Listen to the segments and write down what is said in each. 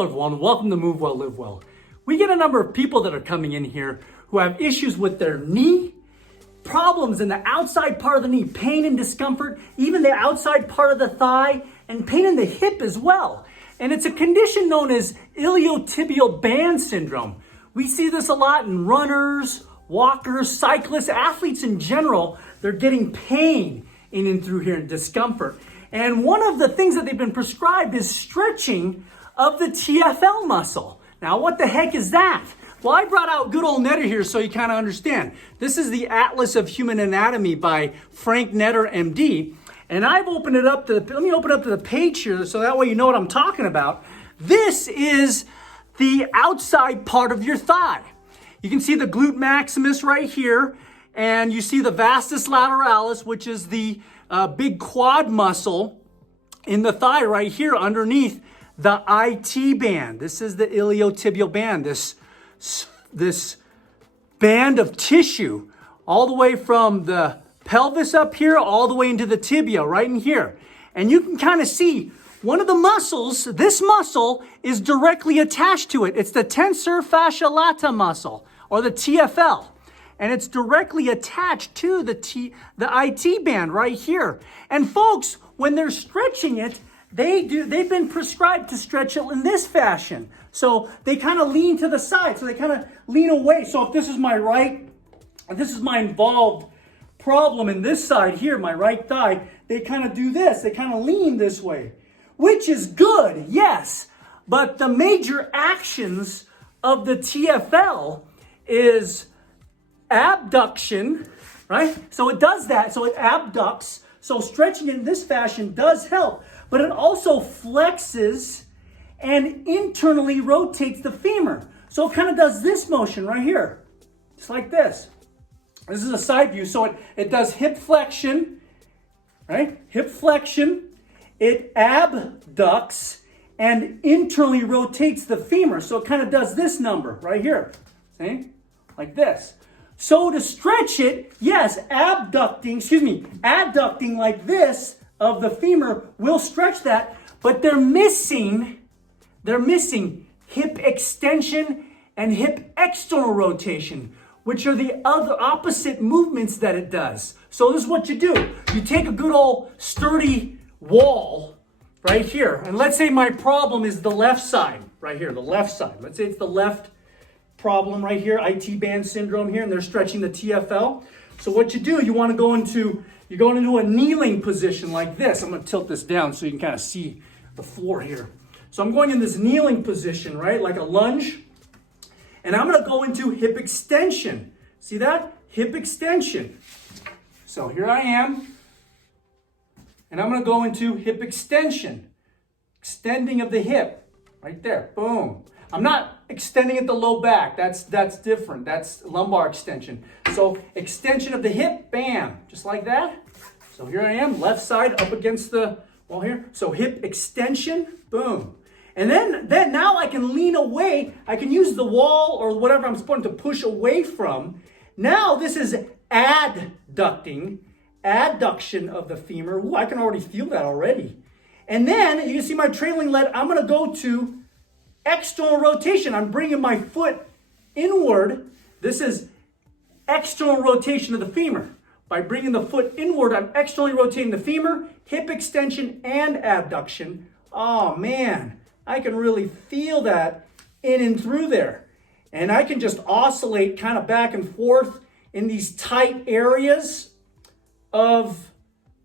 Hello everyone, welcome to Move Well, Live Well. We get a number of people that are coming in here who have issues with their knee, problems in the outside part of the knee, pain and discomfort, even the outside part of the thigh, and pain in the hip as well. And it's a condition known as Iliotibial Band Syndrome. We see this a lot in runners, walkers, cyclists, athletes in general. They're getting pain in and through here and discomfort. And one of the things that they've been prescribed is stretching of the TFL muscle. Now, what the heck is that? Well, I brought out good old Netter here so you kind of understand. This is the Atlas of Human Anatomy by Frank Netter, MD. And I've opened it up to, let me open up to the page here so that way you know what I'm talking about. This is the outside part of your thigh. You can see the glute maximus right here, and you see the vastus lateralis, which is the big quad muscle in the thigh right here underneath the IT band. This is the iliotibial band, this band of tissue all the way from the pelvis up here all the way into the tibia right in here. And you can kind of see one of the muscles, this muscle is directly attached to it. It's the Tensor Fascia Lata muscle, or the TFL. And it's directly attached to the IT band right here. And folks, when they're stretching it, they've been prescribed to stretch it in this fashion. So they kind of lean to the side. So they kind of lean away. So if this is my right, if this is my involved problem in this side here, my right thigh, they kind of do this. They kind of lean this way, which is good, yes. But the major actions of the TFL is abduction, right? So it does that. So it abducts. So stretching in this fashion does help. But it also flexes and internally rotates the femur. So it kind of does this motion right here. Just like this. This is a side view. So it does hip flexion, right? Hip flexion. It abducts and internally rotates the femur. So it kind of does this number right here. See? Like this. So to stretch it, yes, adducting like this of the femur will stretch that, but they're missing hip extension and hip external rotation, which are the other opposite movements that it does. So this is what you do. You take a good old sturdy wall right here, and let's say my problem is the left side, right here, the left side. Let's say it's the left problem right here, IT band syndrome here, and they're stretching the TFL. So what you do, you're going into a kneeling position like this. I'm going to tilt this down so you can kind of see the floor here. So I'm going in this kneeling position, right, like a lunge, and I'm going to go into hip extension. See that? Hip extension. So here I am, and I'm going to go into hip extension, extending of the hip, right there. Boom. I'm not extending at the low back. That's different. That's lumbar extension. So extension of the hip, bam, just like that. So here I am, left side up against the wall here. So hip extension, boom. And then now I can lean away. I can use the wall or whatever I'm supposed to push away from. Now this is adduction of the femur. Ooh, I can already feel that already. And then you can see my trailing leg. I'm going to go to external rotation. I'm bringing my foot inward. This is external rotation of the femur. By bringing the foot inward, I'm externally rotating the femur, hip extension, and abduction. Oh man, I can really feel that in and through there. And I can just oscillate kind of back and forth in these tight areas of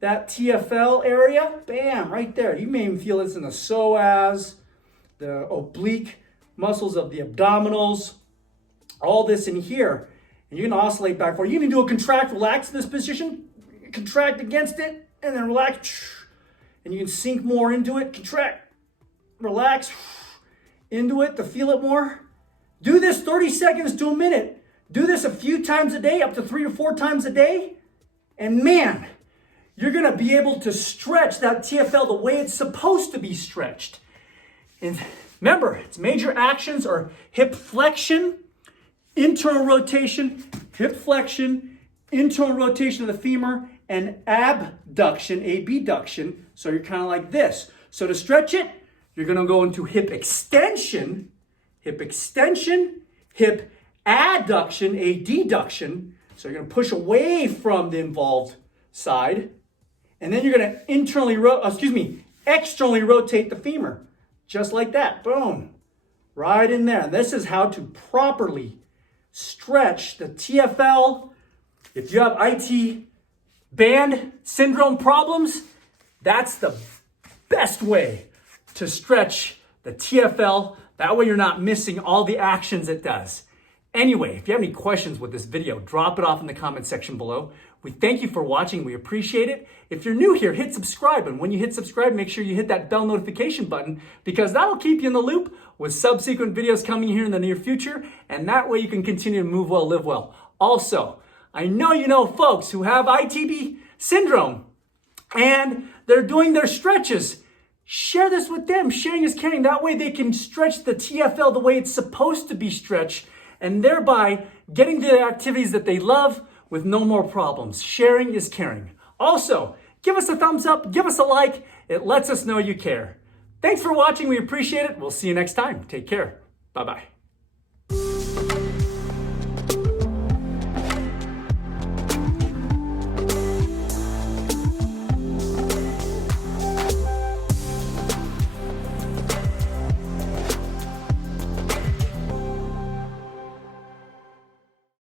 that TFL area. Bam, right there. You may even feel this in the psoas, the oblique muscles of the abdominals, all this in here. And you can oscillate back and forth. You can do a contract, relax in this position, contract against it, and then relax. And you can sink more into it, contract, relax into it to feel it more. Do this 30 seconds to a minute. Do this a few times a day, up to 3 or 4 times a day. And man, you're going to be able to stretch that TFL the way it's supposed to be stretched. And remember, its major actions are hip flexion, internal rotation, hip flexion, internal rotation of the femur, and abduction, abduction. So you're kind of like this. So to stretch it, you're gonna go into hip extension, hip adduction, a deduction. So you're gonna push away from the involved side. And then you're gonna externally rotate the femur. Just like that, boom. Right in there. This is how to properly stretch the TFL. If you have IT band syndrome problems, that's the best way to stretch the TFL. That way you're not missing all the actions it does. Anyway, if you have any questions with this video, drop it off in the comment section below. We thank you for watching. We appreciate it. If you're new here, hit subscribe. And when you hit subscribe, make sure you hit that bell notification button because that'll keep you in the loop with subsequent videos coming here in the near future. And that way you can continue to move well, live well. Also, I know you know folks who have ITB syndrome and they're doing their stretches. Share this with them. Sharing is caring. That way they can stretch the TFL the way it's supposed to be stretched and thereby getting to the activities that they love with no more problems. Sharing is caring. Also, give us a thumbs up, give us a like. It lets us know you care. Thanks for watching. We appreciate it. We'll see you next time. Take care. Bye-bye.